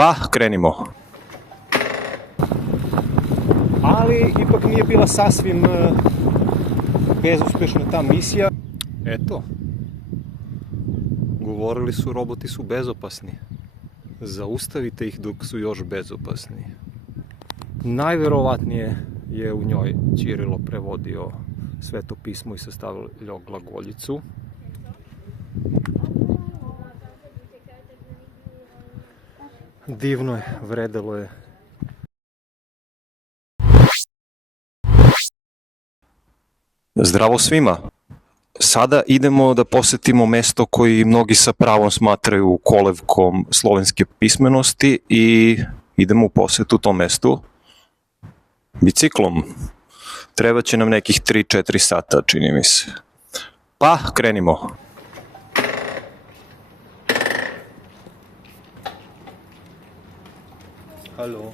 Pa, krenimo. Ali ipak nije bila sasvim bezuspešna ta misija. Eto, govorili su roboti su bezopasni. Zaustavite ih dok su još bezopasni. Najverovatnije je u njoj Ćirilo prevodio Sveto pismo i sastavljao glagoljicu. Divno je, vredelo je. Zdravo svima! Sada idemo da posetimo mesto koji mnogi sa pravom smatraju kolevkom slovenske pismenosti i idemo u posetu tom mestu biciklom. Treba će nam nekih 3-4 sata, čini mi se. Pa, krenimo. Halo.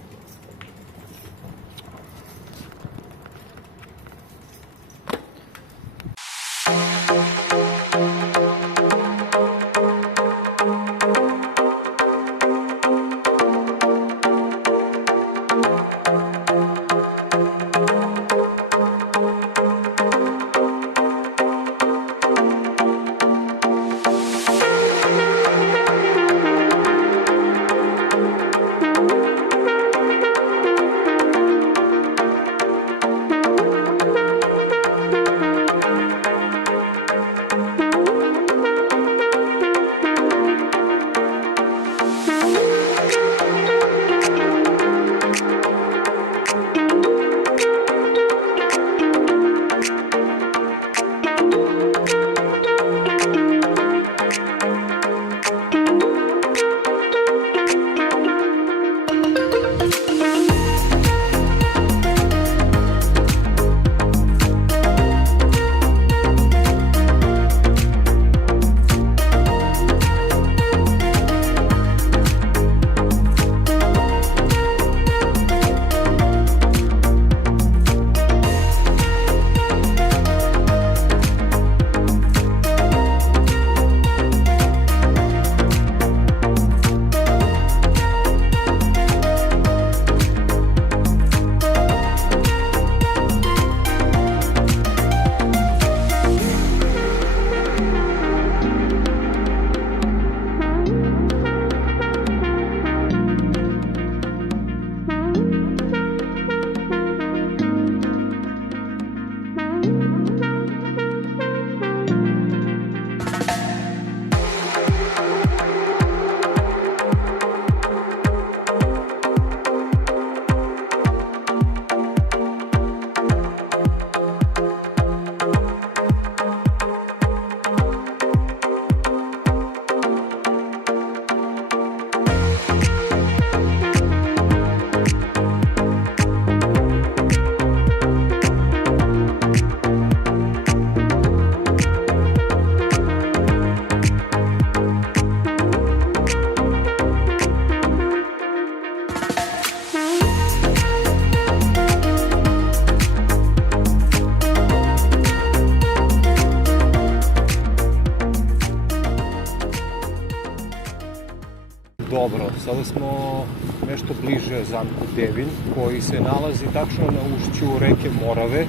Dobro, sada smo nešto bliže zamku Devin, koji se nalazi tačno na ušću reke Morave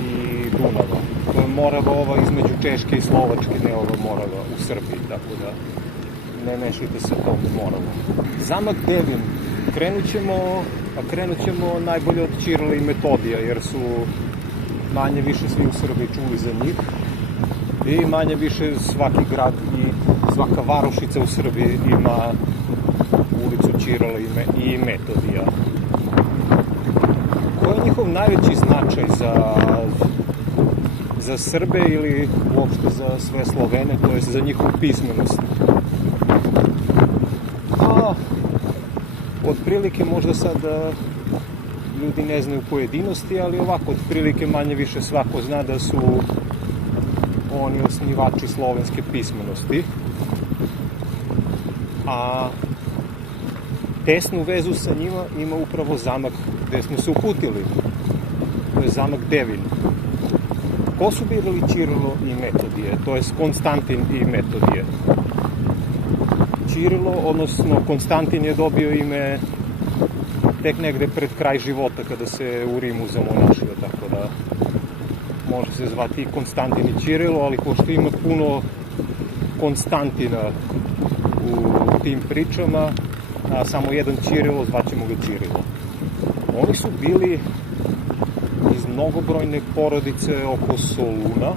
i Dunava. To je Morava ova između Češke i Slovačke, ne ova Morava u Srbiji, tako da ne mešajte se tom Moravom. Zamak Devin, krenut ćemo najbolje od Ćirila i Metodija, jer su manje više svi u Srbiji čuli za njih i manje više svaki grad i svaka varošica u Srbiji ima ulicu Ćirila i Metodija. Koji je njihov najveći značaj za Srbe ili uopšte za sve Slovene, to je za njihovu pismenost? Otprilike možda sad ljudi ne znaju pojedinosti, ali ovako otprilike manje više svako zna da su oni osnivači slovenske pismenosti. A tesnu vezu sa njima ima upravo zamak gde smo se uputili. To je zamak Devin. Ko su bili Ćirilo i Metodije? To je Konstantin i Metodije. Ćirilo, odnosno Konstantin je dobio ime tek negde pred kraj života kada se u Rimu zamonašio, tako da može se zvati i Konstantin i Ćirilo, ali pošto ima puno Konstantina u tim pričama, a samo jedan Ćirilo, zvaćemo ga Ćirilo. Oni su bili iz mnogobrojne porodice oko Soluna.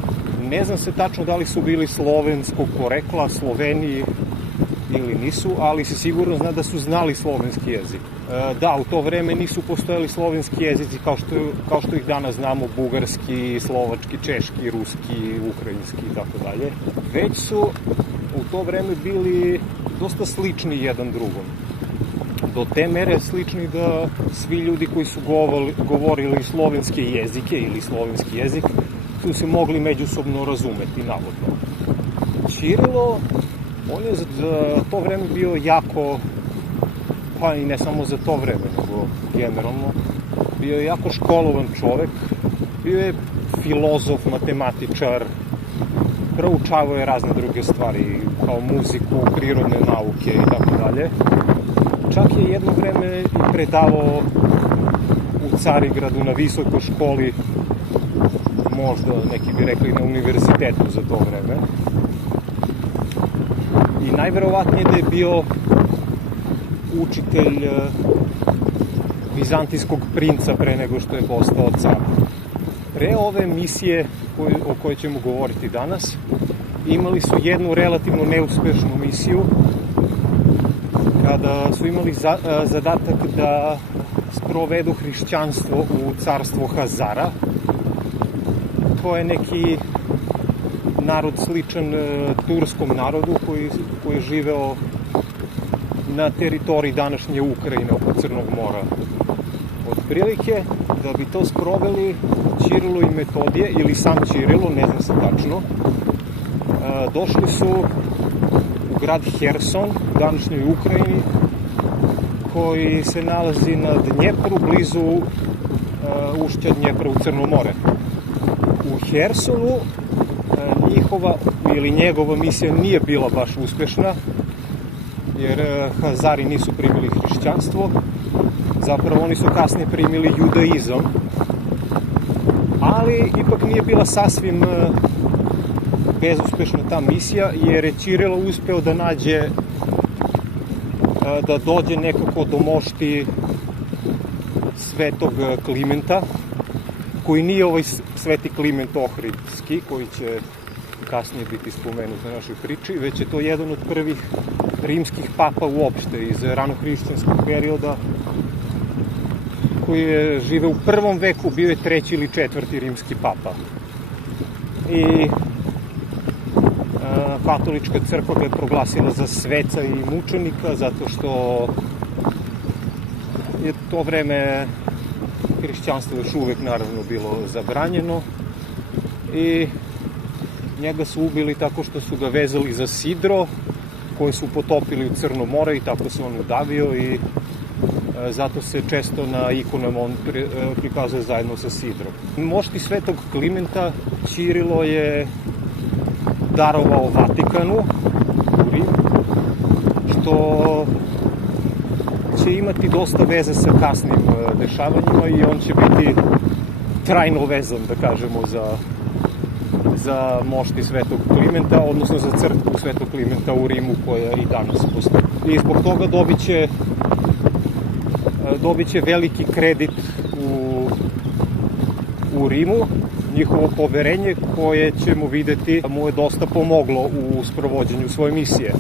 Ne znam se tačno da li su bili slovenskog porekla, Sloveniji ili nisu, ali se sigurno zna da su znali slovenski jezik. Da, u to vreme nisu postojali slovenski jezici kao što ih danas znamo, bugarski, slovački, češki, ruski, ukrajinski i tako dalje. Već su u to vreme bili dosta slični jedan drugom. Do te mere slični da svi ljudi koji su govorili slovenske jezike ili slovenski jezik su se mogli međusobno razumeti, navodno. Ćirilo, on je za to vreme bio jako, pa i ne samo za to vreme, nego generalno, bio je jako školovan čovek, bio je filozof, matematičar, proučavao je razne druge stvari, kao muziku, prirodne nauke i tako dalje. Čak je jedno vreme i predavao u Carigradu na visokoj školi, možda neki bi rekli na univerzitetu za to vreme. I najverovatnije da je bio učitelj vizantijskog princa pre nego što je postao car. Pre ove misije o kojoj ćemo govoriti danas, imali su jednu relativno neuspešnu misiju kada su imali zadatak da sprovedu hrišćanstvo u carstvo Hazara. To je neki narod sličan turskom narodu koji je živeo na teritoriji današnje Ukrajine oko Crnog mora. Otprilike, da bi to sproveli, Ćirilo i Metodije, ili sam Ćirilo, ne znam se tačno, došli su u grad Herson, u današnjoj Ukrajini, koji se nalazi na Dnjepru, blizu ušća Dnjepra u Crno more. U Hersonu njegova misija nije bila baš uspešna, jer Hazari nisu primili hrišćanstvo, zapravo oni su kasnije primili judaizam, ali ipak nije bila sasvim bezuspešna ta misija, jer je Ćirilo uspeo da dođe nekako do mošti svetog Klimenta, koji nije ovaj sveti Kliment Ohridski, koji će kasnije biti spomenut na našoj priči, već je to jedan od prvih rimskih papa uopšte iz ranohrišćanskog perioda, koji je živeo u 1. veku, bio je 3. ili 4. rimski papa. I katolička crkva ga je proglasila za sveca i mučenika, zato što je to vreme hrišćanstvo još uvek naravno bilo zabranjeno i njega su ubili tako što su ga vezali za sidro koje su potopili u Crno more i tako se on udavio i zato se često na ikonama on prikazuje zajedno sa sidrom. Mošti svetog Klimenta Ćirilo je darovao Vatikanu u Rim, što će imati dosta veze sa kasnim dešavanjima i on će biti trajno vezan, da kažemo, za mošti svetog Klimenta, odnosno za crkvu svetog Klimenta u Rimu koja i danas postoji. I zbog toga dobit će veliki kredit u Rimu, njihovo poverenje koje ćemo videti da mu je dosta pomoglo u sprovođenju svoje misije.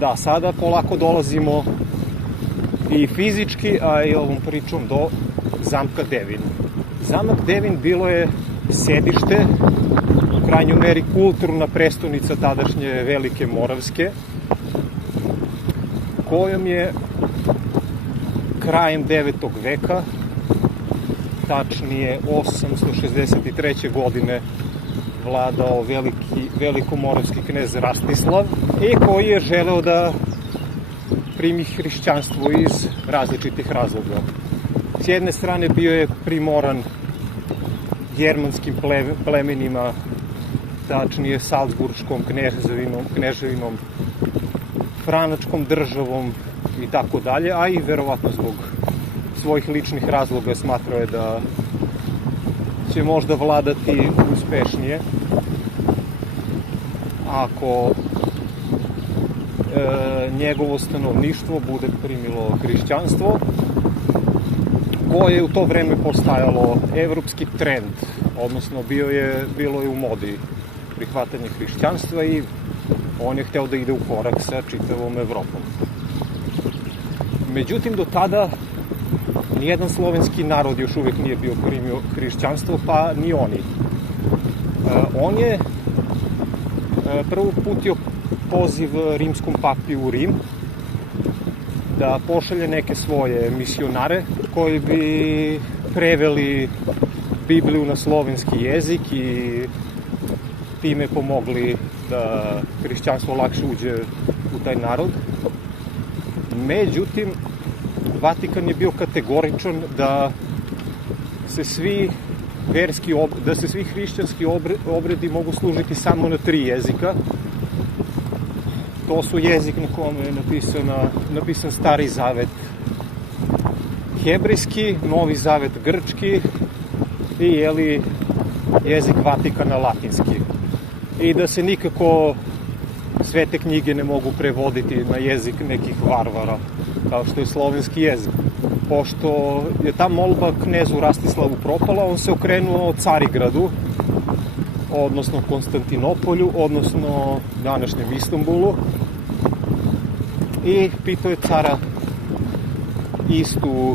Da, sada polako dolazimo i fizički, a i ovom pričom do zamka Devin. Zamak Devin bilo je sedište, u krajnjoj meri kulturna prestonica tadašnje Velike Moravske, kojom je krajem 9. veka, tačnije 863. godine, vladao velikomoravski knez Rastislav i koji je želeo da primi hrišćanstvo iz različitih razloga. S jedne strane bio je primoran germanskim plemenima tačnije Salzburškom kneževinom, Franačkom državom i tako dalje, a i verovatno zbog svojih ličnih razloga smatrao je da će možda vladati uspešnije ako njegovo stanovništvo bude primilo hrišćanstvo, koje je u to vreme postajalo evropski trend, odnosno bilo je u modi prihvatanje hrišćanstva i on je hteo da ide u korak sa čitavom Evropom. Međutim, do tada nijedan slovenski narod još uvek nije bio primio hrišćanstvo, pa ni oni. On je prvo uputio poziv rimskom papi u Rim da pošalje neke svoje misionare koji bi preveli Bibliju na slovenski jezik i time pomogli da hrišćanstvo lakše uđe u taj narod. Međutim, Vatikan je bio kategoričan da se svi hrišćanski obredi mogu služiti samo na 3 jezika. To su jezik na kome je napisan Stari Zavet hebrejski, Novi Zavet grčki i jezik Vatikana latinski. I da se nikako svete knjige ne mogu prevoditi na jezik nekih varvara, kao što je slovenski jezik. Pošto je ta molba knezu Rastislavu propala, on se okrenuo Carigradu, odnosno Konstantinopolju, odnosno današnjem Istanbulu, i pitao je cara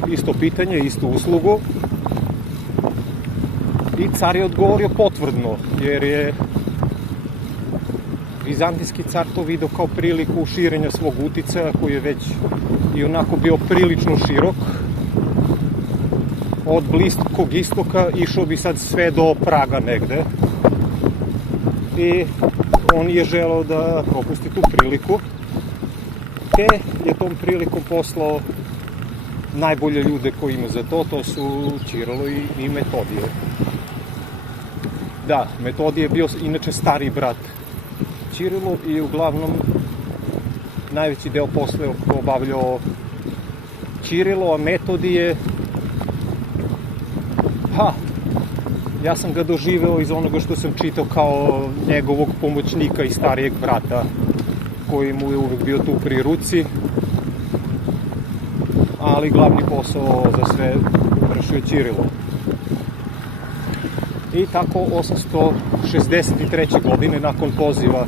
isto pitanje, istu uslugu, i car je odgovorio potvrdno, jer je vizantijski car to video kao priliku širenja svog uticaja, koji je već i onako bio prilično širok. Od Bliskog istoka išao bi sad sve do Praga negde. I on je želeo da propusti tu priliku, te je tom prilikom poslao najbolje ljude koji ima za to su Ćirilo i Metodije. Da, Metodije je bio inače stari brat Ćirilu i uglavnom najveći deo posle obavljao Ćirilo, a Metodije, ja sam ga doživeo iz onoga što sam čitao kao njegovog pomoćnika i starijeg brata, koji mu je uvek bio tu pri ruci, ali glavni posao za sve vršio Ćirilo. I tako 863. godine, nakon poziva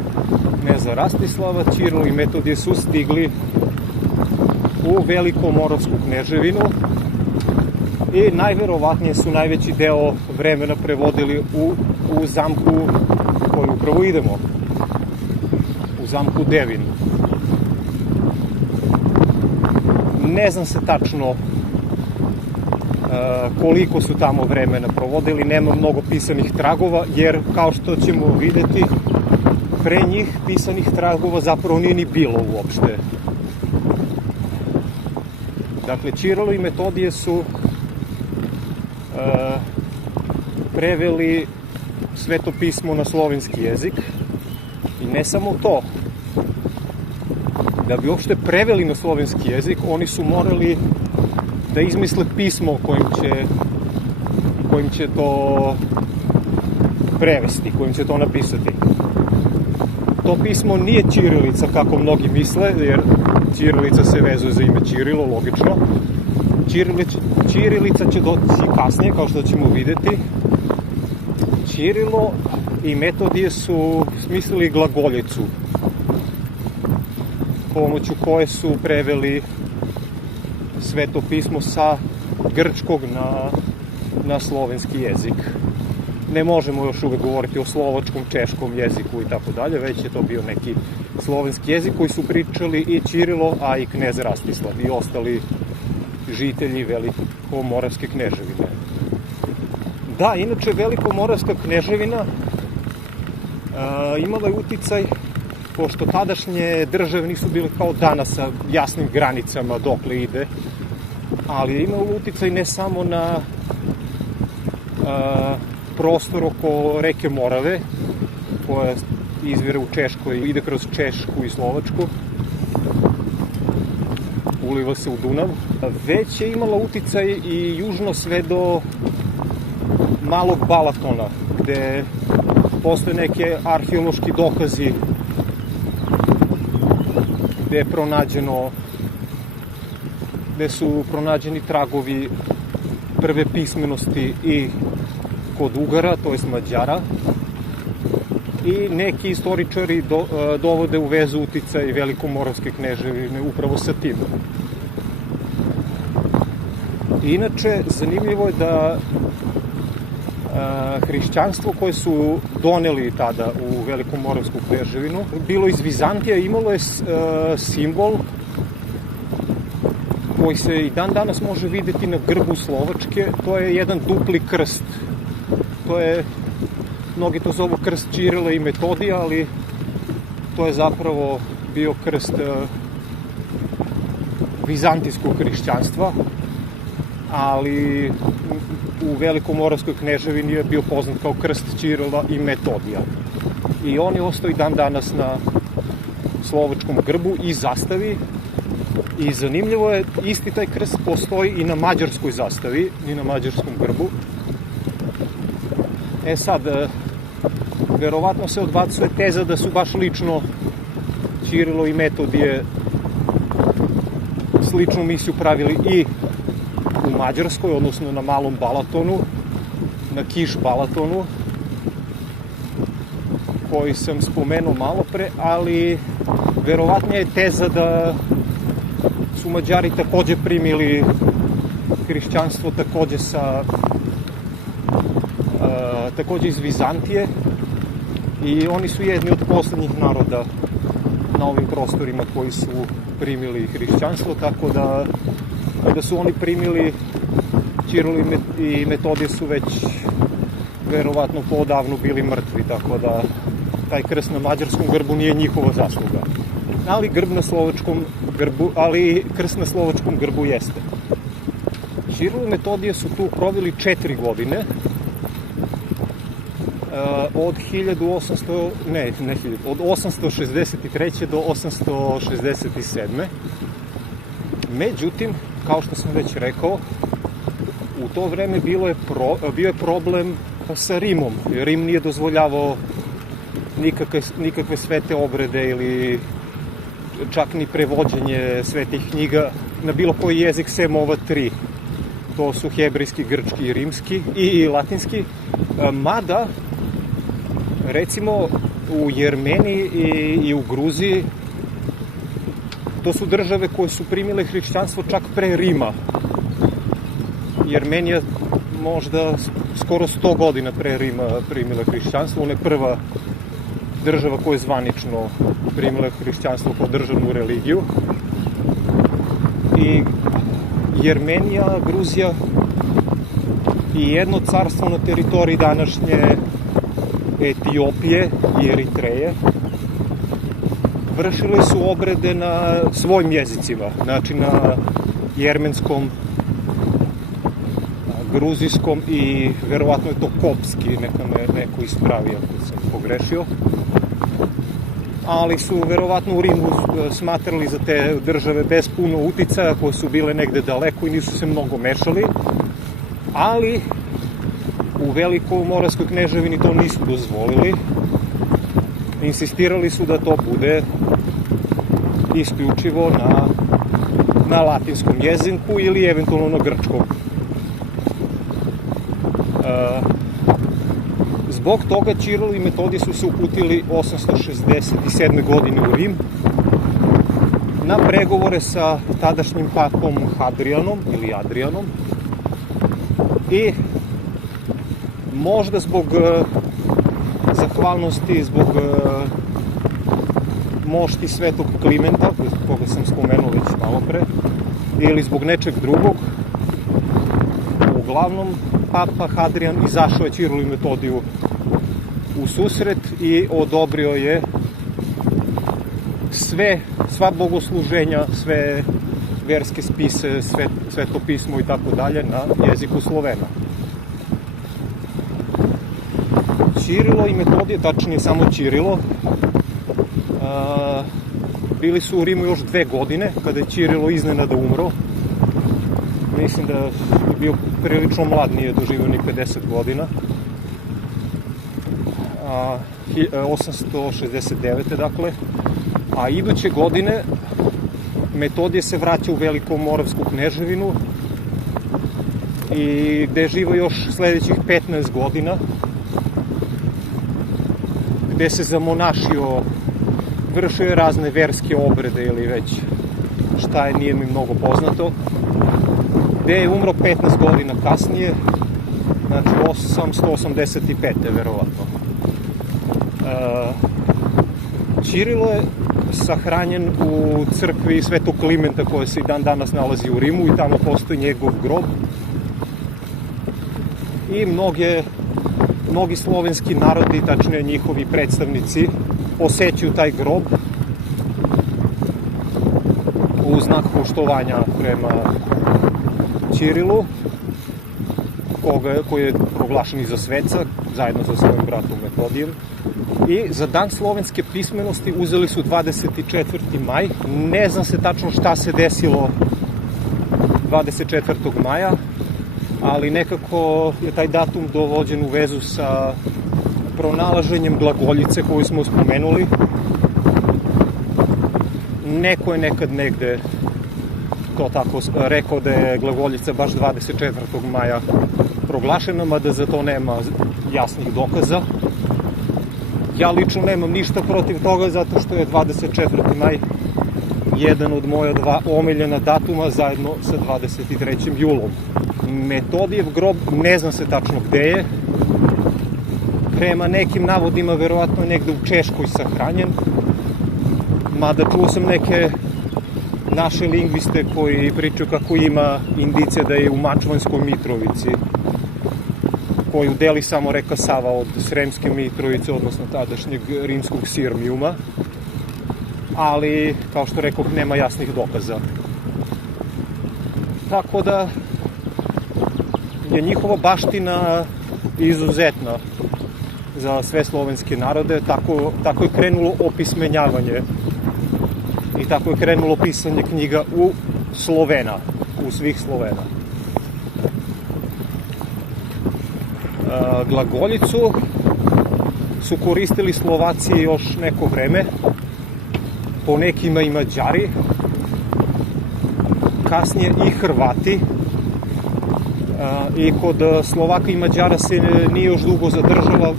kneza Rastislava, Ćirilo i Metodije su stigli u Velikomoravsku kneževinu i najverovatnije su najveći deo vremena prevodili u zamku u koju upravo idemo, u zamku Devin. Ne znam se tačno koliko su tamo vremena provodili, nema mnogo pisanih tragova, jer kao što ćemo videti, pre njih pisanih tragova zapravo nije ni bilo uopšte. Dakle, Ćirilo i Metodije su preveli Sveto pismo na slovenski jezik, i ne samo to. Da bi uopšte preveli na slovenski jezik, oni su morali da izmisle pismo kojim će to prevesti, kojim će to napisati. To pismo nije ćirilica, kako mnogi misle, jer ćirilica se vezuje za ime Ćirilo, logično. Ćirilica će doći kasnije, kao što ćemo videti. Ćirilo i Metodije su smislili glagoljicu, pomoću koje su preveli Sveto pismo sa grčkog na slovenski jezik. Ne možemo još uvek govoriti o slovačkom, češkom jeziku i tako dalje, već je to bio neki slovenski jezik koji su pričali i Ćirilo, a i knez Rastislav i ostali žitelji Velikomoravske kneževine. Da, inače Velikomoravska kneževina imala je uticaj, pošto tadašnje države nisu bile kao danas sa jasnim granicama dokle ide, ali je imala uticaj ne samo na prostor oko reke Morave, koja izvire u Češkoj, ide kroz Češku i Slovačku, uliva se u Dunav. Već je imala uticaj i južno sve do Malog Balatona, gde postoje neke arheološki dokazi gde su pronađeni tragovi prve pismenosti i kod Ugara, to jest Mađara, i neki istoričari dovode u vezu uticaj Velikomoravske kneževine upravo sa tim. Inače, zanimljivo je da hrišćanstvo koje su doneli tada u Velikomoravsku kneževinu bilo iz Vizantija, imalo je simbol koji se i dan danas može videti na grbu Slovačke. To je jedan dupli krst. Mnogi to zovu krst Ćirila i Metodija, ali to je zapravo bio krst vizantijskog hrišćanstva, ali u Velikomoravskoj kneževini je bio poznat kao krst Ćirila i Metodija. I on je ostao i dan danas na slovačkom grbu i zastavi. I zanimljivo je, isti taj krst postoji i na mađarskoj zastavi, i na mađarskom grbu. Sad, verovatno se odbacuje teza da su baš lično Ćirilo i Metodije sličnu misiju pravili i u Mađarskoj, odnosno na Malom Balatonu, na Kiš Balatonu, koji sam spomenuo malo pre, ali verovatnija je teza da su Mađari takođe primili hrišćanstvo takođe iz Vizantije, i oni su jedni od poslednjih naroda na ovim prostorima koji su primili hrišćanstvo, tako da kada su oni primili Ćirilo i Metodije su već verovatno poodavno bili mrtvi, tako da taj krst na mađarskom grbu nije njihova zasluga. Ali krst na slovačkom grbu jeste. Ćirilo i Metodije su tu proveli 4 godine, od 863. do 867. Međutim, kao što sam već rekao, u to vreme bio je problem sa Rimom. Rim nije dozvoljavao nikakve svete obrede ili čak ni prevođenje svetih knjiga na bilo koji jezik sem ova 3. To su hebrejski, grčki, rimski i latinski. Mada, recimo, u Jermeniji i u Gruziji, to su države koje su primile hrišćanstvo čak pre Rima. Jermenija možda skoro 100 godina pre Rima primila hrišćanstvo. Ona je prva država koja je zvanično primila hrišćanstvo kao državnu religiju. I Jermenija, Gruzija i jedno carstvo na teritoriji današnje Etiopije i Eritreje vršile su obrede na svojim jezicima, znači na jermenskom, gruzijskom i verovatno je to kopski, neka me neko ispravi ako sam pogrešio. Ali su verovatno u Rimu smatrali za te države bez puno uticaja, koje su bile negde daleko i nisu se mnogo mešali, ali u Velikomoravskoj kneževini to nisu dozvolili. Insistirali su da to bude isključivo na latinskom jeziku ili eventualno na grčkom. Zbog toga Ćirilo i Metodije su se uputili 867. godine u Rim na pregovore sa tadašnjim papom Hadrianom ili Adrianom, i možda zbog zahvalnosti, zbog mošti svetog Klimenta, koga sam spomenuo već malo pre, ili zbog nečeg drugog, uglavnom papa Hadrian izašao je Ćirilu i Metodiju u susret i odobrio je sva bogosluženja, sve verske spise, sveto pismo i tako dalje na jeziku Slovena. Ćirilo i Metodije, tačnije samo Ćirilo, bili su u Rimu još 2 godine, kada je Ćirilo iznenada umro. Mislim da je bio prilično mlad, nije doživio ni 50 godina. 869. dakle. A iduće godine Metodije se vraća u Veliku Moravsku kneževinu i gde živa još sledećih 15 godina, gde se zamonašio, vršio je razne verske obrede ili već šta je, nije mi mnogo poznato, gde je umro 15 godina kasnije, znači 885. verovatno. Ćirilo je sahranjen u crkvi Svetog Klimenta koja se i dan danas nalazi u Rimu i tamo postoji njegov grob. I mnogi slovenski narodi, tačnije njihovi predstavnici, posećuju taj grob u znak poštovanja prema Ćirilu, koji je proglašen i za sveca, zajedno sa svojim bratom Metodijem. I za dan slovenske pismenosti uzeli su 24. maj. Ne zna se tačno šta se desilo 24. maja, ali nekako je taj datum dovođen u vezu sa pronalaženjem glagoljice koju smo spomenuli. Neko je nekad negde to tako rekao da je glagoljica baš 24. maja proglašena, mada za to nema jasnih dokaza. Ja lično nemam ništa protiv toga, zato što je 24. maj jedan od moja 2 omiljena datuma zajedno sa 23. julom. Metodijev grob ne zna se tačno gde je. Prema nekim navodima verovatno je negde u Češkoj sahranjen, mada čuo sam neke naše lingviste koji pričaju kako ima indicije da je u Mačvanskoj Mitrovici, koju deli samo reka Sava od Sremske Mitrovice, odnosno tadašnjeg rimskog Sirmijuma, ali, kao što rekoh, nema jasnih dokaza. Tako da je njihova baština izuzetna za sve slovenske narode, tako je krenulo opismenjavanje i tako je krenulo pisanje knjiga u Slovena, u svih Slovena. Glagoljicu su koristili Slovaci još neko vreme, po nekima i Mađari, kasnije i Hrvati, i kod Slovaka i Mađara se nije još dugo zadržala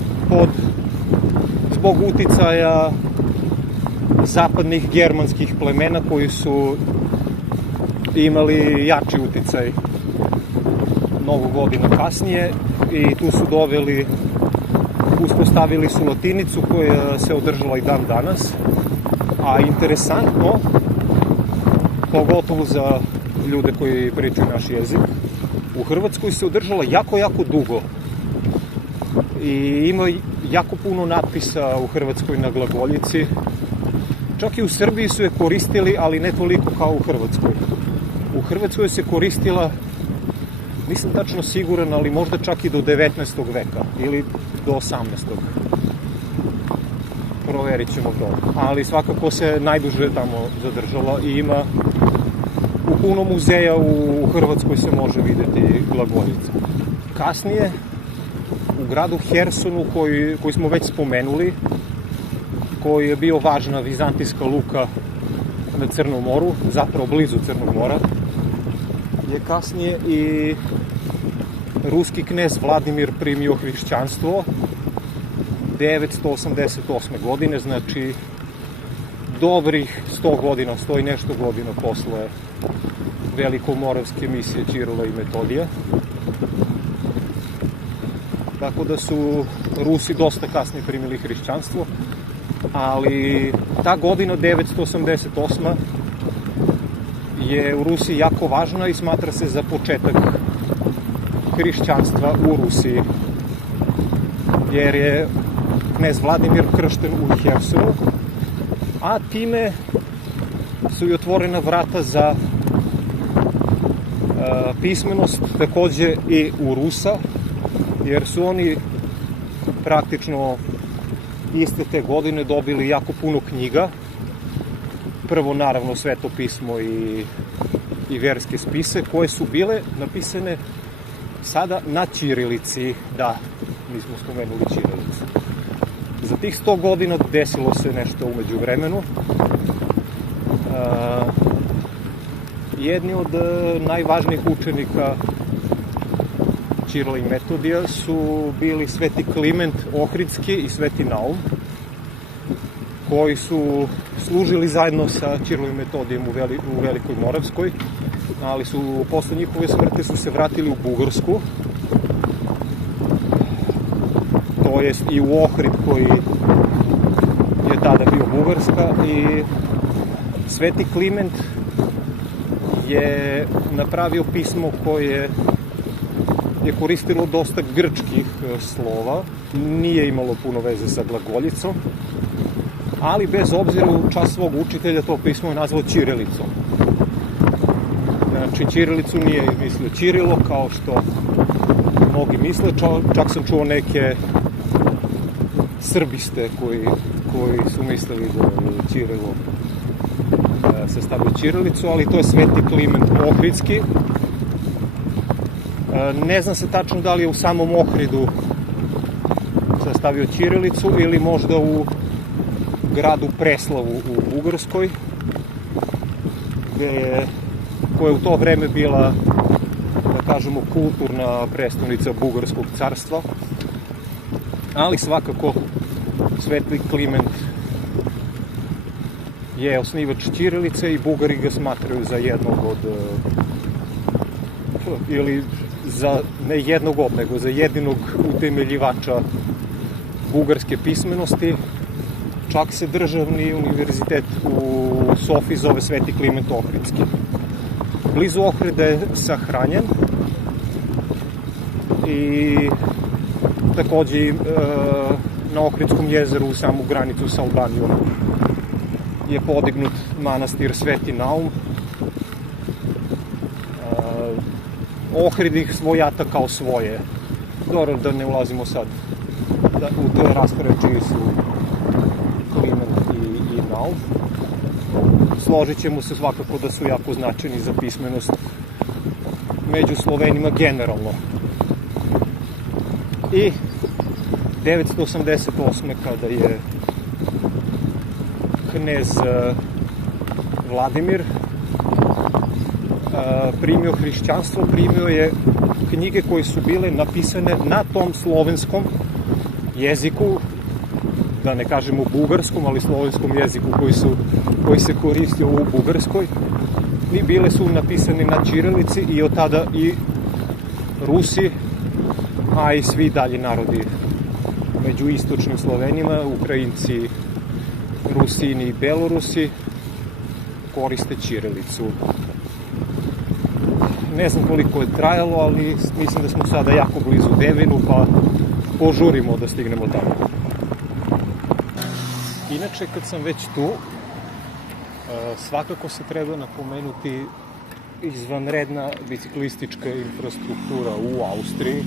zbog uticaja zapadnih germanskih plemena koji su imali jači uticaj mnogo godina kasnije i tu su uspostavili su latinicu koja se održala i dan danas. A interesantno, pogotovo za ljude koji pričaju naš jezik, u Hrvatskoj se održala jako dugo i ima jako puno natpisa u Hrvatskoj na glagoljici. Čak i u Srbiji su je koristili, ali ne toliko kao u Hrvatskoj. U Hrvatskoj se koristila, nisam tačno siguran, ali možda čak i do 19. veka ili do 18. Proverit ćemo to. Ali svakako se najduže tamo zadržala i ima u puno muzeja u Hrvatskoj se može videti glagoljica. Kasnije, u gradu Hersonu, koji smo već spomenuli, koji je bio važna vizantijska luka na Crnom moru, zapravo blizu Crnog mora, je kasnije i ruski knez Vladimir primio hrišćanstvo 988. godine, znači dobrih 100 godina, 100 i nešto godina posle velikomoravske misije Ćirila i Metodija. Tako da su Rusi dosta kasnije primili hrišćanstvo, ali ta godina 988. je u Rusiji jako važna i smatra se za početak hrišćanstva u Rusiji, jer je knez Vladimir kršten u Hersonu, a time su i otvorena vrata za pismenost takođe i u Rusa, jer su oni praktično iste te godine dobili jako puno knjiga. Prvo, naravno, Sveto pismo i verske spise, koje su bile napisane sada na ćirilici. Da, mi smo spomenuli ćirilicu. Za tih 100 godina desilo se nešto umeđu vremenu. Jedni od najvažnijih učenika Ćirila i Metodija su bili Sveti Kliment Ohridski i Sveti Naum, koji su služili zajedno sa Ćirilom i Metodijem u Velikoj Moravskoj, ali su posle njihove smrti su se vratili u Bugarsku, to jest i u Ohrid koji je tada bio Bugarska, i Sveti Kliment je napravio pismo koje je koristilo dosta grčkih slova, nije imalo puno veze sa glagoljicom, ali bez obzira u čast svog učitelja to pismo je nazvao ćirilicom. Znači, ćirilicu nije mislio Ćirilo, kao što mnogi misle, čak sam čuo neke srbiste koji su mislili da je Ćirilo sastavio ćirilicu, ali to je Sveti Kliment Ohridski. Ne znam se tačno da li je u samom Ohridu sastavio ćirilicu ili možda u gradu Preslavu u Bugarskoj, koja je u to vreme bila, da kažemo, kulturna prestonica Bugarskog carstva, ali svakako Sveti Kliment je osnivač ćirilice i Bugari ga smatraju za jednog od, ili za ne jednog od, nego za jedinog utemeljivača bugarske pismenosti. Čak se državni univerzitet u Sofiji zove Sveti Kliment Ohridski. Blizu Ohrida je sahranjen i takođe na Ohridskom jezeru u samu granicu sa Albanijom je podignut manastir Sveti Naum. Ohrid ih svojata kao svoje. Dobro, da ne ulazimo sad u te rasprave čiji su Kliment i Naum. Složit ćemo se svakako da su jako značajni za pismenost među Slovenima generalno. I 988. kada je knez Vladimir primio hrišćanstvo, primio je knjige koje su bile napisane na tom slovenskom jeziku, da ne kažemo bugarskom, ali slovenskom jeziku koji se koristio u Bugarskoj, i bile su napisane na ćirilici, i od tada i Rusi, a i svi dalji narodi među istočnim Slovenima, Ukrajinci, Rusini i Belorusi, koriste ćirilicu. Ne znam koliko je trajalo, ali mislim da smo sada jako blizu Devinu, pa požurimo da stignemo tamo. Inače, kad sam već tu, svakako se treba napomenuti izvanredna biciklistička infrastruktura u Austriji,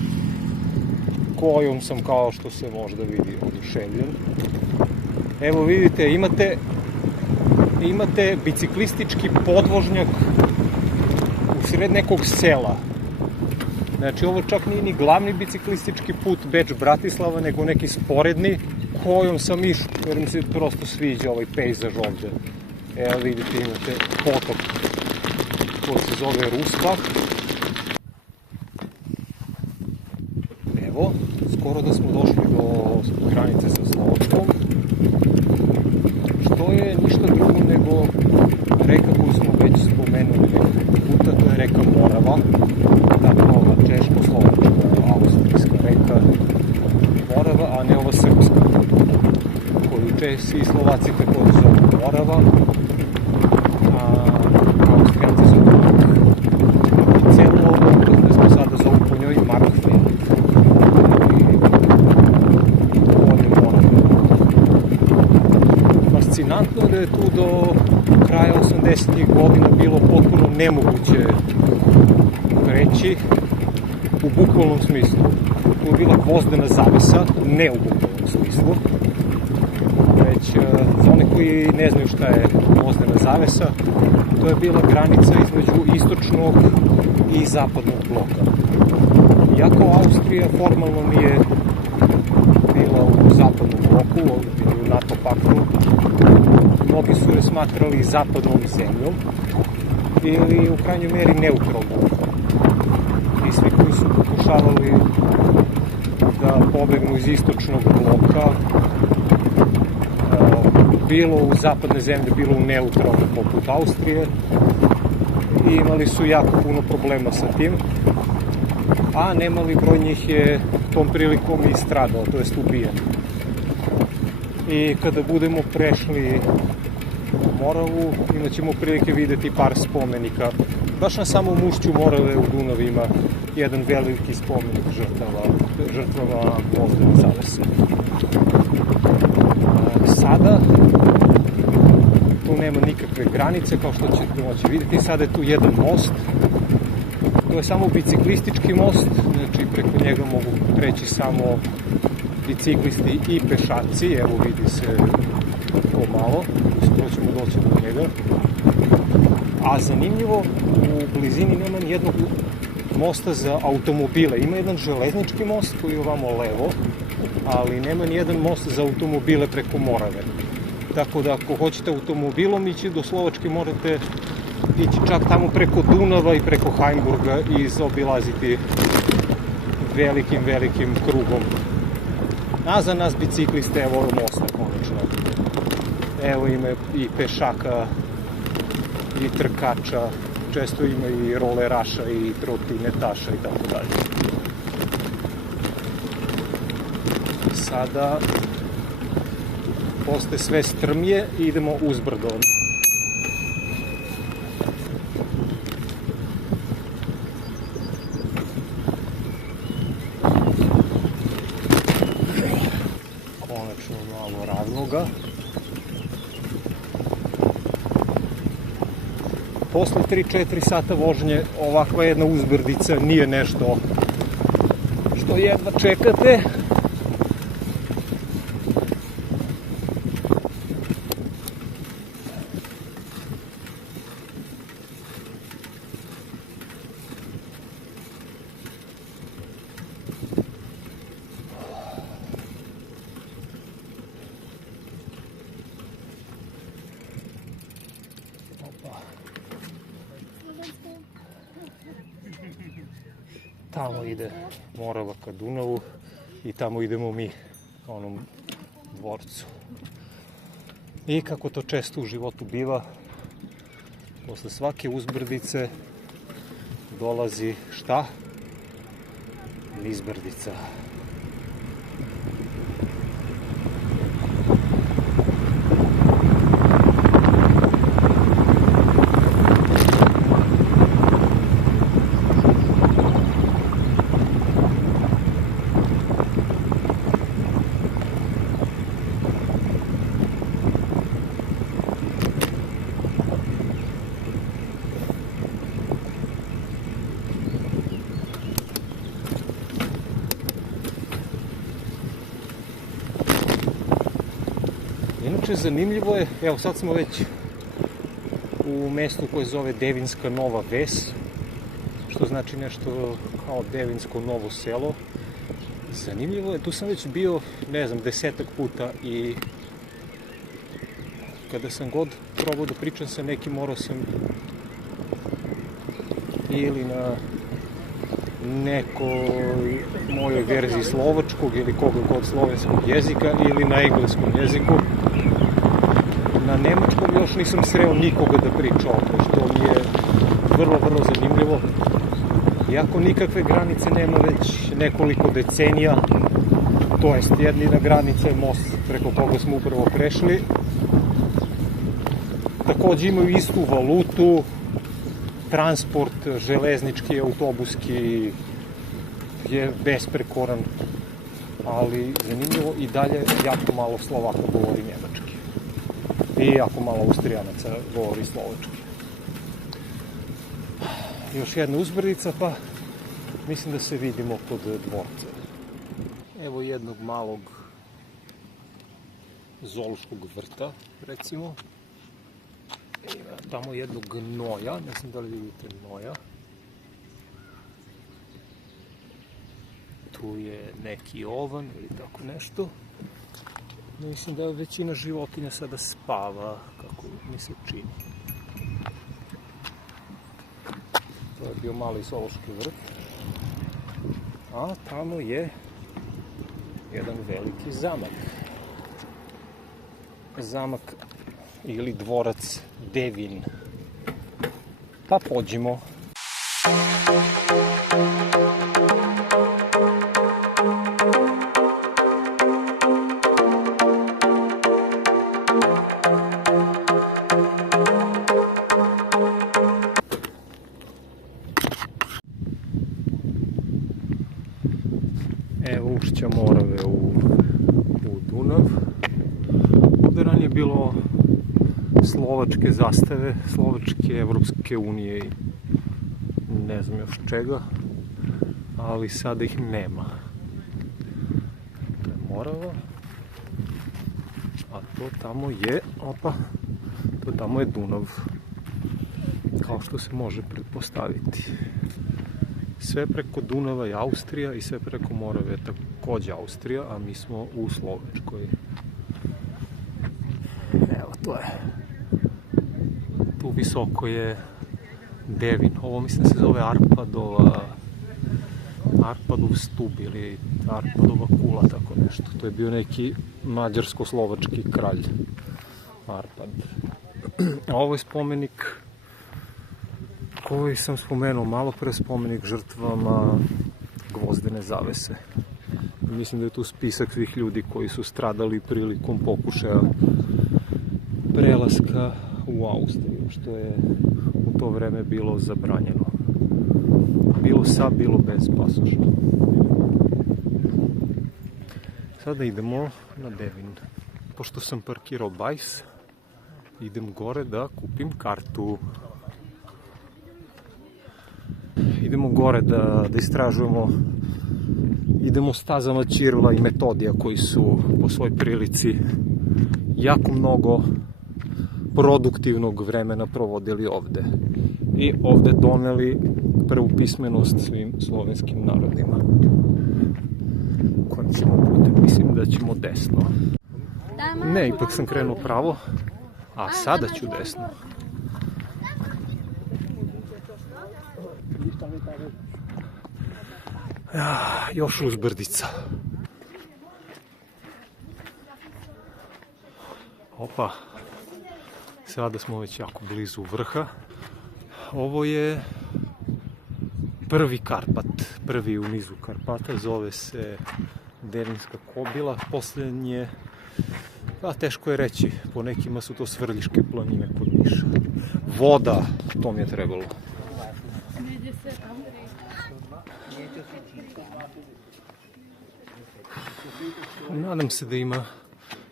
kojom sam, kao što se možda vidi, oduševljen. Evo vidite, imate biciklistički podvožnjak usred nekog sela. Znači, ovo čak nije ni glavni biciklistički put Beč-Bratislava, nego neki sporedni, kojom sam išao, jer mi se prosto sviđa ovaj pejzaž ovde. Evo vidite, imate potok koji se zove Rusbach. Evo, skoro da smo došli do granice sa Slovačkom, što je ništa drugo nego reka koju smo već spomenuli nekoliko puta, to je reka Morava, dakle ova češko-slovačka-austrijska reka Morava, a ne ova srpska, koju Česi i Slovaci takođe zovu Morava, a Austrijanci zovu Mark. I cijelo ovo gde smo sada zovu po njoj Markfeld. Fascinantno je da je tu do kraja 80-ih godina bilo potpuno nemoguće preći u bukvalnom smislu. tu je bila gvozdena zavesa, ne u bukvalnom smislu, već za one koji ne znaju šta je gvozdena zavesa, to je bila granica između istočnog i zapadnog bloka. Iako Austrija formalno nije bila u zapadnom bloku, u NATO paktu, mnogi su je smatrali zapadnom zemljom ili u krajnjoj meri neutralnom. I svi koji su pokušavali da pobegnu iz istočnog bloka, bilo u zapadne zemlje, bilo u neutralne poput Austrije, i imali su jako puno problema sa tim, a nemali broj njih je tom prilikom i stradao, to jest ubijen. I kada budemo prešli Moravu, imat ćemo prilike videti par spomenika. Baš na samom ušću Morave u Dunavu ima jedan veliki spomenik žrtvama gvozdene zavese. Sada tu nema nikakve granice, kao što ćete moći vidjeti. Sada je tu jedan most. To je samo biciklistički most, znači preko njega mogu preći samo biciklisti i pešaci. Evo vidi se pomalo, skoro ćemo doći do njega. A zanimljivo, u blizini nema nijednog mosta za automobile. Ima jedan železnički most koji je ovamo levo, ali nema nijedan most za automobile preko Morave. Tako da ako hoćete automobilom ići do Slovačke, morate ići čak tamo preko Dunava i preko Heimburga i zaobilaziti velikim krugom. A za nas bicikliste, evo mosta konačno. Evo ima i pešaka i trkača, često ima i roleraša i trotinetaša i tako dalje. Sada postaje sve strmije i idemo uzbrdo. Konačno malo ravnoga. Posle 3-4 sata vožnje ovakva jedna uzbrdica nije nešto što jedva čekate. Tamo ide Morava ka Dunavu i tamo idemo mi ka onom dvorcu. I kako to često u životu biva, posle svake uzbrdice dolazi šta? Nizbrdica. Inače, zanimljivo je, evo sad smo već u mestu koje zove Devinska Nova Ves, što znači nešto kao Devinsko Novo Selo. Zanimljivo je, tu sam već bio, ne znam, 10-ak puta i kada sam god probao da pričam sa nekim, morao sam ili na nekoj mojoj verziji slovačkog ili koga god slovenskog jezika ili na engleskom jeziku. Na nemačkom još nisam sreo nikoga da priča o to, što mi je vrlo zanimljivo. Iako nikakve granice nema već nekoliko decenija, to jest jedina granica je most preko koga smo upravo prešli. Takođe imaju istu valutu, transport železnički, autobuski je besprekoran, ali zanimljivo i dalje jako malo Slovaka govori nemački. I jako malo Austrijanaca govori slovački. Još jedna uzbrdica, pa mislim da se vidimo kod dvorca. Evo jednog malog zoološkog vrta, recimo. Ima tamo jednog gnoja, ne znam da li vidite gnoja. Tu je neki ovan ili tako nešto. Mislim da većina životinja sada spava, kako mi se čini. To je bio mali zoološki vrt. A tamo je jedan veliki zamak. Zamak ili dvorac Devin. Pa pođimo. Evo ušća Morave u Dunav. Ovdje ranije bilo slovačke zastave, slovačke, Evropske unije i ne znam još čega, ali sada ih nema. To je Morava, a to tamo je, to tamo je Dunav, kao što se može pretpostaviti. Sve preko Dunava je Austrija i sve preko Morave je također Austrija, a mi smo u Slovačkoj. Evo, to je. Tu visoko je Devin. Ovo mislim se zove Arpadov stup ili Arpadova kula, tako nešto. To je bio neki mađarsko-slovački kralj. Arpad. A ovo je spomenik koji sam spomenuo malo pre, spomenik žrtvama gvozdene zavese. Mislim da je tu spisak svih ljudi koji su stradali prilikom pokušaja prelaska u Austriju, što je u to vreme bilo zabranjeno. Bilo sa, bilo bez pasoša. Sada idemo na Devin. Pošto sam parkirao bajs, idem gore da kupim kartu. Idemo gore da istražujemo, idemo stazama Ćirila i Metodija koji su po svoj prilici jako mnogo produktivnog vremena provodili ovde i ovde doneli prvu pismenost svim slovenskim narodima. Kojim ćemo putem? Mislim da ćemo desno. Ne, ipak sam krenuo pravo, a sada ću desno. Još uzbrdica. Opa, sada smo već jako blizu vrha. Ovo je prvi Karpat, prvi u nizu Karpata, zove se Devinska kobila. Posljednje, teško je reći, po nekima su to Svrljiške planine kod Niša. Voda, to mi je trebalo. Nadam se da ima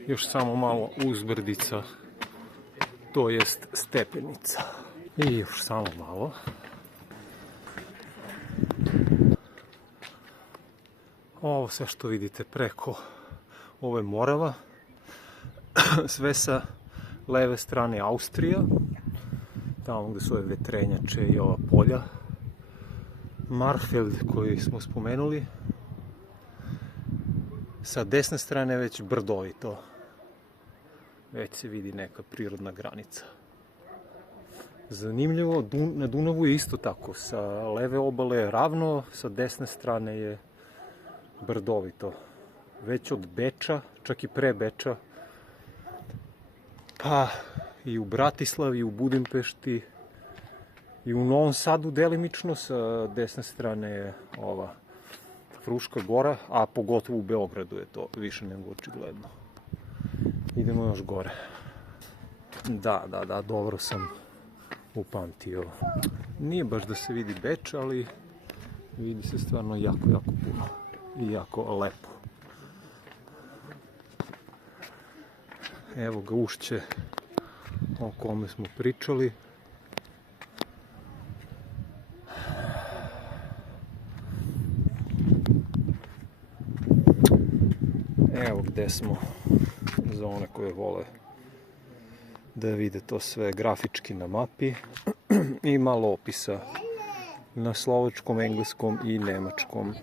još samo malo uzbrdica, to jest stepenica. I još samo malo. Ovo sve što vidite preko, ovo je Morava, sve sa leve strane Austrija, tamo gde su ove vetrenjače i ova polja. Marfeld koji smo spomenuli, sa desne strane već brdovito, već se vidi neka prirodna granica. Zanimljivo, na Dunavu je isto tako, sa leve obale je ravno, sa desne strane je brdovito. Već od Beča, čak i pre Beča, pa i u Bratislavi, i u Budimpešti, i u Novom Sadu delimično, sa desne strane je ova Fruška gora, a pogotovo u Beogradu je to više nego očigledno. Idemo još gore. Da, dobro sam upamtio. Nije baš da se vidi Beč, ali vidi se stvarno jako puno i jako lepo. Evo ga ušće o kome smo pričali. Evo gde smo, za one koje vole da vide to sve grafički na mapi i malo opisa na slovačkom, engleskom i nemačkom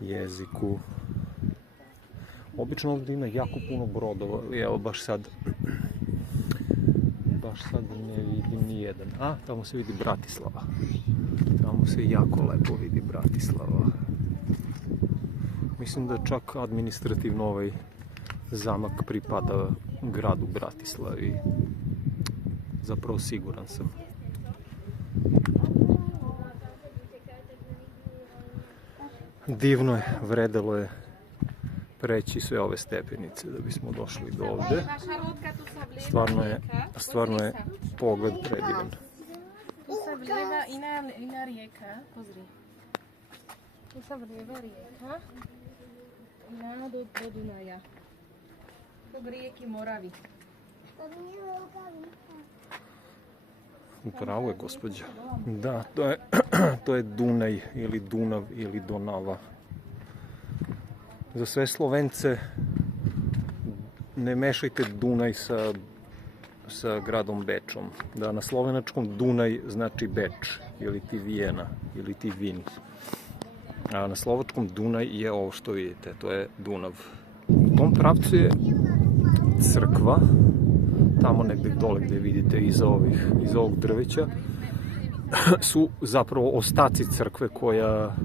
jeziku. Obično ovdje ima jako puno brodova, evo baš sad ne vidim ni jedan. A, tamo se vidi Bratislava. Tamo se jako lepo vidi Bratislava. Mislim da čak administrativno ovaj zamak pripada gradu Bratislavi. Zapravo siguran sam. Divno je, vredelo je preći sve ove stepenice da bismo došli do ovde. Stvarno je pogled predivan. Tu se vlijeva ina rijeka, pozri. Tu se vlijeva rijeka, ina do Dunaja. Kod rijeki Moravi. Pravo je, gospođa. Da, to je Dunaj ili Dunav ili Donava. Za sve Slovence ne mešajte Dunaj sa gradom Bečom. Da, na slovenačkom Dunaj znači Beč, ili ti Vijena, ili ti Vin. A na slovačkom Dunaj je ovo što vidite, to je Dunav. U tom pravcu je crkva, tamo negde dole gde vidite iza ovog drveća, su zapravo ostaci crkve koja,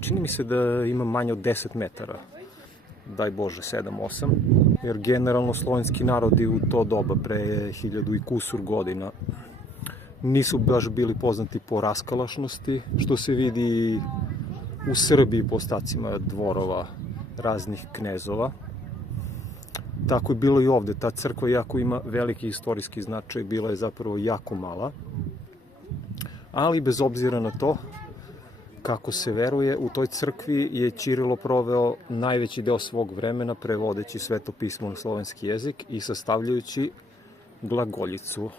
čini mi se da ima manje od 10 metara, daj Bože 7-8, jer generalno slovenski narodi u to doba, pre 1000 i kusur godina, nisu baš bili poznati po raskalašnosti, što se vidi u Srbiji po ostacima dvorova raznih knezova. Tako je bilo i ovde. Ta crkva, iako ima veliki istorijski značaj, bila je zapravo jako mala. Ali bez obzira na to, kako se veruje, u toj crkvi je Ćirilo proveo najveći deo svog vremena prevodeći Sveto pismo na slovenski jezik i sastavljajući glagoljicu.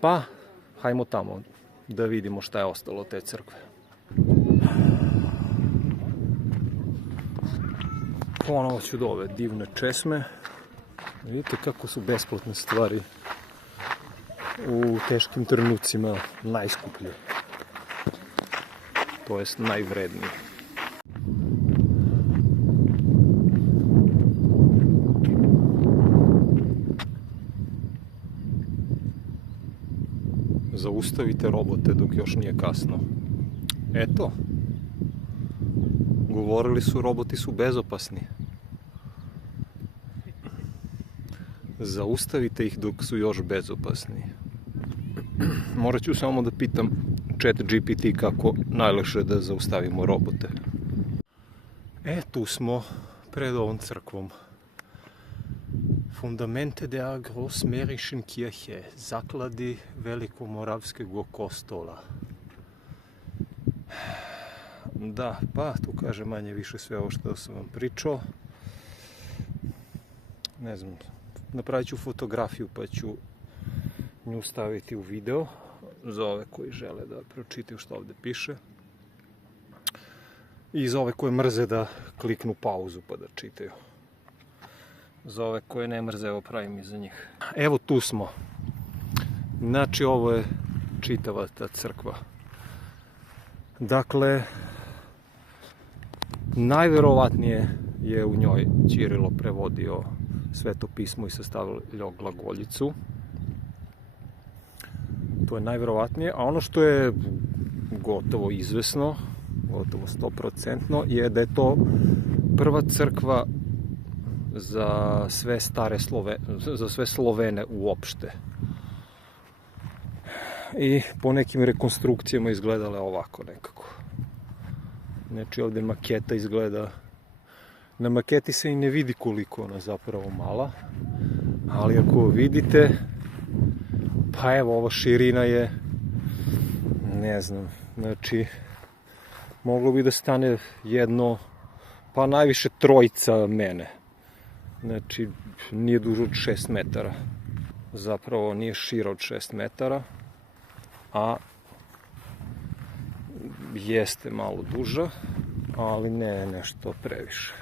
Pa, hajmo tamo da vidimo šta je ostalo od te crkve. Ponovo ću do ove divne česme. Vidite kako su besplatne stvari u teškim trenucima najskuplje. To jest najvrednije. Zaustavite robote dok još nije kasno. Eto. Govorili su, roboti su bezopasni. Zaustavite ih dok su još bezopasni. Morat ću samo da pitam ChatGPT kako najlakše da zaustavimo robote. Tu smo pred ovom crkvom. Fundamente der Großmährischen Kirche, zakladi Velikomoravskog kostola. Da, pa tu kaže manje više sve ovo što sam vam pričao. Ne znam, napravit ću fotografiju pa ću nju staviti u video za ove koji žele da pročitaju što ovde piše. I za ove koje mrze da kliknu pauzu pa da čitaju. Za ove koje ne mrze, evo pravim i za njih. Evo tu smo. Znači ovo je čitava ta crkva. Dakle, najverovatnije je u njoj Ćirilo prevodio Sveto pismo i sastavljao glagoljicu. To je najverovatnije, a ono što je gotovo izvesno, gotovo 100%, je da je to prva crkva za sve Slovene uopšte. I po nekim rekonstrukcijama izgledala je ovako nekako. Znači ovde maketa izgleda, na maketi se i ne vidi koliko ona zapravo mala, ali ako vidite, pa evo ova širina je, ne znam, znači moglo bi da stane jedno, pa najviše trojica mene. Znači nije duže od 6 metara, zapravo nije šira od 6 metara, a jeste malo duža, ali ne nešto previše.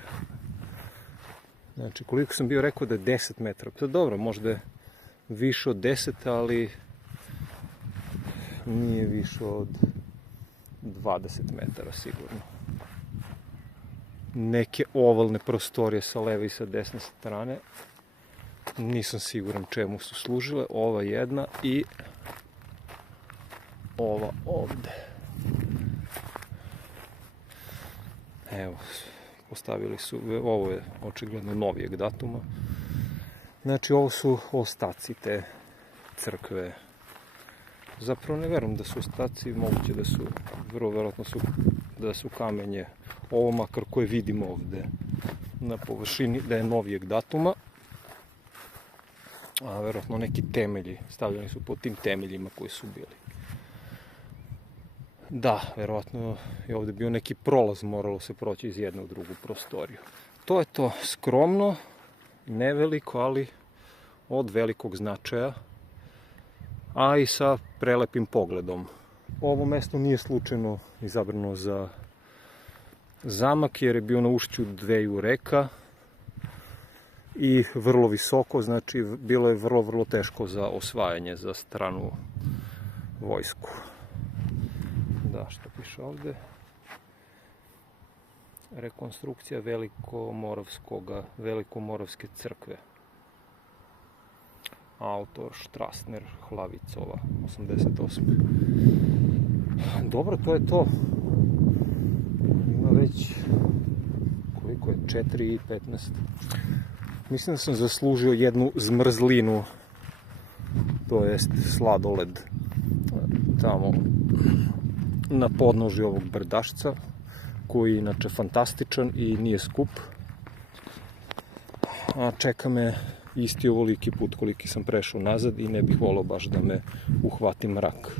Znači, koliko sam bio rekao da je 10 metara, to je dobro, možda je više od 10, ali nije više od 20 metara sigurno. Neke ovalne prostorije sa leve i sa desne strane, nisam siguran čemu su služile, ova jedna i ova ovde. Evo, postavili su, ovo je očigledno novijeg datuma. Znači, ovo su ostaci te crkve. Zapravo ne verujem da su ostaci, moguće da su, vrlo verovatno su, da su kamenje. Ovo makar koje vidimo ovde na površini, da je novijeg datuma. A verovatno neki temelji, stavljeni su po tim temeljima koji su bili. Da, verovatno je ovde bio neki prolaz, moralo se proći iz jedne u drugu prostoriju. To je to, skromno, neveliko, ali od velikog značaja, a i sa prelepim pogledom. Ovo mesto nije slučajno izabrano za zamak, jer je bio na ušću dveju reka i vrlo visoko, znači bilo je vrlo teško za osvajanje za stranu vojsku. Da, što piše ovde? Rekonstrukcija Velikomoravske crkve. Autor Štrasner Hlavicova, 88. Dobro, to je to. Ima već, koliko je, 4:15. Mislim da sam zaslužio jednu zmrzlinu, to jest sladoled, tamo na podnožju ovog brdašca, koji je inače fantastičan i nije skup. A čeka me isti ovoliki put koliki sam prešao nazad i ne bih volao baš da me uhvati mrak.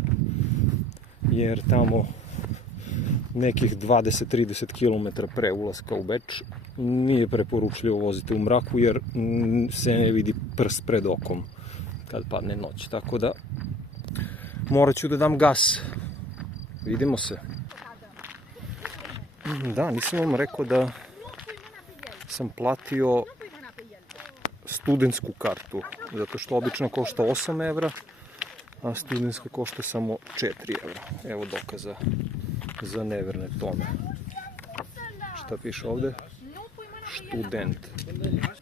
Jer tamo nekih 20-30 km pre ulaska u Beč nije preporučljivo voziti u mraku, jer se ne vidi prst pred okom kad padne noć. Tako da morat ću da dam gas. Vidimo se. Da, nisam vam rekao da sam platio studentsku kartu, zato što obično košta 8 evra, a studentska košta samo 4 evra. Evo dokaza za neverne tome. Šta piše ovde? Student.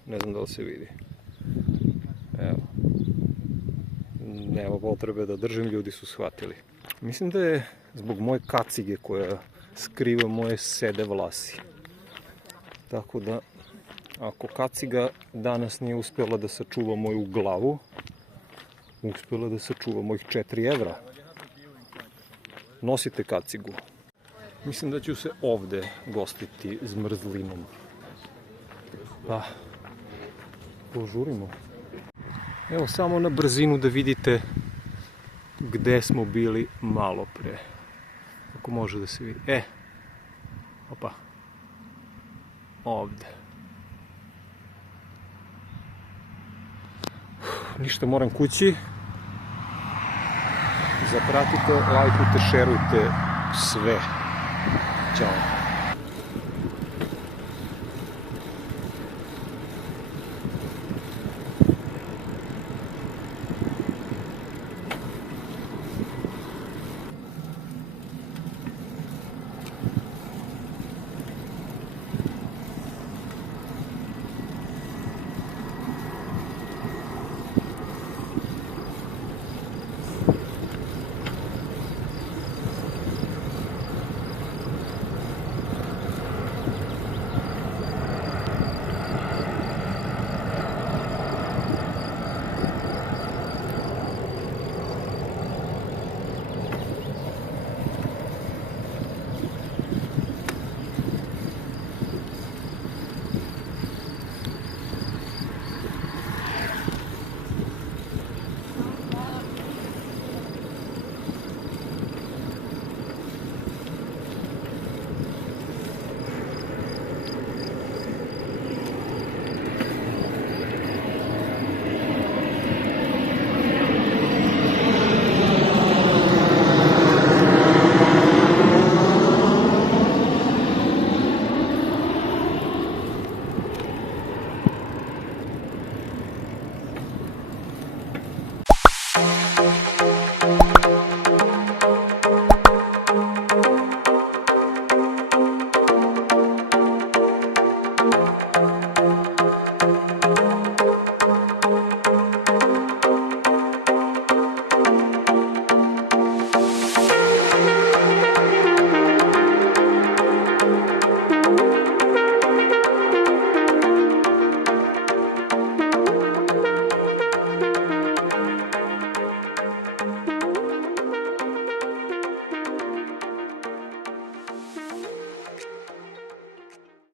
Ne znam da li se vidi. Evo. Nema potrebe da držim, ljudi su shvatili. Mislim da je zbog moje kacige koja skriva moje sede vlasi. Tako da, ako kaciga danas nije uspjela da sačuva moju glavu, uspjela da sačuva mojih 4 evra. Nosite kacigu. Mislim da ću se ovde gostiti zmrzlinom. Pa, požurimo. Evo samo na brzinu da vidite gde smo bili malo pre. Ako može da se vidi. Opa. Ovde. Ništa, moram kući. Zapratite, lajkujte, šerujte sve. Ćao.